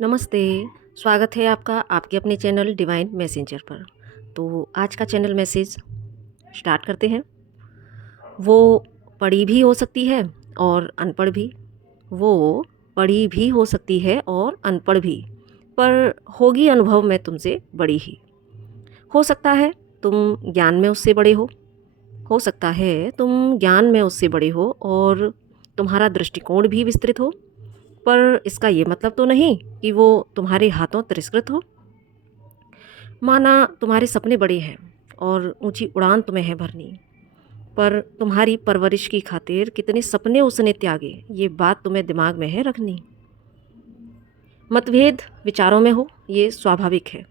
नमस्ते, स्वागत है आपका आपके अपने चैनल डिवाइन मैसेंजर पर। तो आज का चैनल मैसेज स्टार्ट करते हैं। वो पढ़ी भी हो सकती है और अनपढ़ भी। वो पढ़ी भी हो सकती है और अनपढ़ भी, पर होगी अनुभव में तुमसे बड़ी ही। हो सकता है तुम ज्ञान में उससे बड़े हो सकता है तुम ज्ञान में उससे बड़े हो और तुम्हारा दृष्टिकोण भी विस्तृत हो, पर इसका ये मतलब तो नहीं कि वो तुम्हारे हाथों तिरस्कृत हो। माना तुम्हारे सपने बड़े हैं और ऊंची उड़ान तुम्हें है भरनी, पर तुम्हारी परवरिश की खातिर कितने सपने उसने त्यागे, ये बात तुम्हें दिमाग में है रखनी। मतभेद विचारों में हो ये स्वाभाविक है।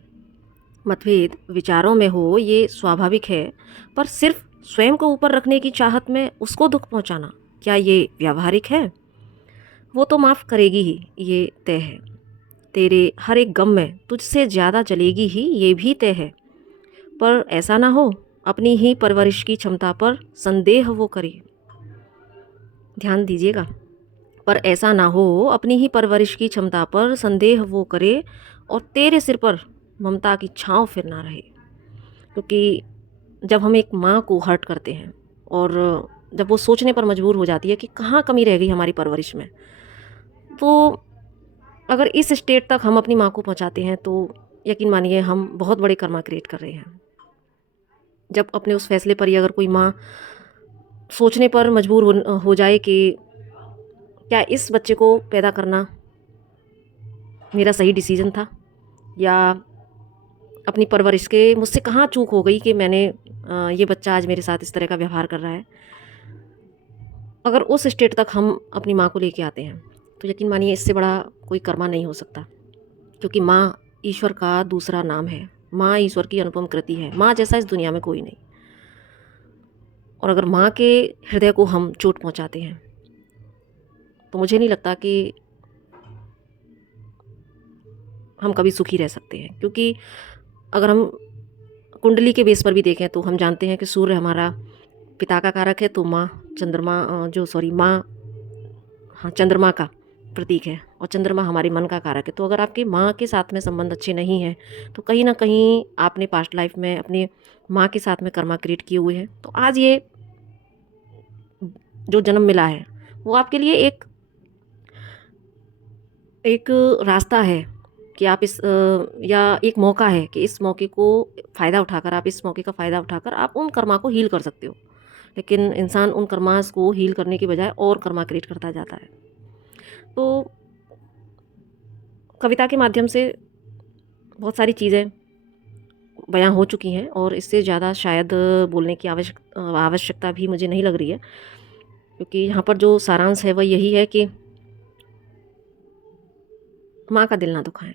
मतभेद विचारों में हो ये स्वाभाविक है, पर सिर्फ स्वयं को ऊपर रखने की चाहत में उसको दुख पहुंचाना, क्या ये व्यावहारिक है? वो तो माफ़ करेगी ही, ये तय है। तेरे हर एक गम में तुझसे ज़्यादा जलेगी ही, ये भी तय है। पर ऐसा ना हो अपनी ही परवरिश की क्षमता पर संदेह वो करे। ध्यान दीजिएगा। पर ऐसा ना हो अपनी ही परवरिश की क्षमता पर संदेह वो करे और तेरे सिर पर ममता की छाँव फिर ना रहे। क्योंकि जब हम एक माँ को हर्ट करते हैं और जब वो सोचने पर मजबूर हो जाती है कि कहाँ कमी रह गई हमारी परवरिश में, तो अगर इस स्टेट तक हम अपनी माँ को पहुँचाते हैं तो यकीन मानिए हम बहुत बड़े कर्मा क्रिएट कर रहे हैं। जब अपने उस फैसले पर ही अगर कोई माँ सोचने पर मजबूर हो जाए कि क्या इस बच्चे को पैदा करना मेरा सही डिसीजन था, या अपनी परवरिश के मुझसे कहाँ चूक हो गई कि मैंने ये बच्चा आज मेरे साथ इस तरह का व्यवहार कर रहा है। अगर उस स्टेट तक हम अपनी माँ को लेके आते हैं तो यकीन मानिए इससे बड़ा कोई कर्मा नहीं हो सकता। क्योंकि माँ ईश्वर का दूसरा नाम है। माँ ईश्वर की अनुपम कृति है। माँ जैसा इस दुनिया में कोई नहीं। और अगर माँ के हृदय को हम चोट पहुँचाते हैं तो मुझे नहीं लगता कि हम कभी सुखी रह सकते हैं। क्योंकि अगर हम कुंडली के बेस पर भी देखें तो हम जानते हैं कि सूर्य हमारा पिता का कारक है, तो माँ चंद्रमा माँ, हाँ, चंद्रमा का प्रतीक है और चंद्रमा हमारे मन का कारक है। तो अगर आपके माँ के साथ में संबंध अच्छे नहीं हैं तो कहीं ना कहीं आपने पास्ट लाइफ में अपने माँ के साथ में कर्मा क्रिएट किए हुए हैं। तो आज ये जो जन्म मिला है वो आपके लिए एक एक रास्ता है कि आप या एक मौका है कि इस मौके को फ़ायदा उठाकर, आप इस मौके का फ़ायदा उठाकर आप उन कर्मा को हील कर सकते हो। लेकिन इंसान उन कर्मास को हील करने के बजाय और कर्मा क्रिएट करता जाता है। तो कविता के माध्यम से बहुत सारी चीज़ें बयां हो चुकी हैं और इससे ज़्यादा शायद बोलने की आवश्यकता भी मुझे नहीं लग रही है। क्योंकि यहाँ पर जो सारांश है वह यही है कि माँ का दिल ना दुखाएं,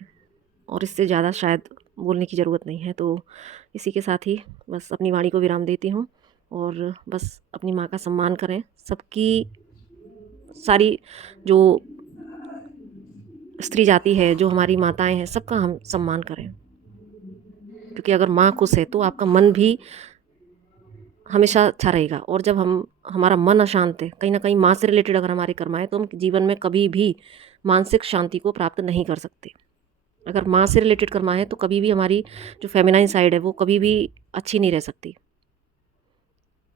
और इससे ज़्यादा शायद बोलने की ज़रूरत नहीं है। तो इसी के साथ ही बस अपनी वाणी को विराम देती हूँ और बस अपनी माँ का सम्मान करें। सबकी सारी जो स्त्री जाति है, जो हमारी माताएं हैं, सबका हम सम्मान करें। क्योंकि अगर माँ खुश है तो आपका मन भी हमेशा अच्छा रहेगा। और जब हमारा मन अशांत है, कहीं ना कहीं माँ से रिलेटेड अगर हमारे कर्म है, तो हम जीवन में कभी भी मानसिक शांति को प्राप्त नहीं कर सकते। अगर माँ से रिलेटेड कर्मा है तो कभी भी हमारी जो फेमिनाइन साइड है वो कभी भी अच्छी नहीं रह सकती।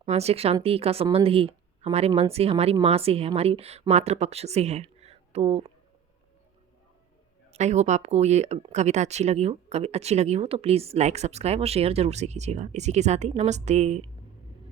मानसिक शांति का संबंध ही हमारे मन से, हमारी माँ से है, हमारी मातृ पक्ष से है। तो आई होप आपको ये कविता अच्छी लगी हो। तो प्लीज़ लाइक, सब्सक्राइब और शेयर ज़रूर से कीजिएगा। इसी के साथ ही नमस्ते।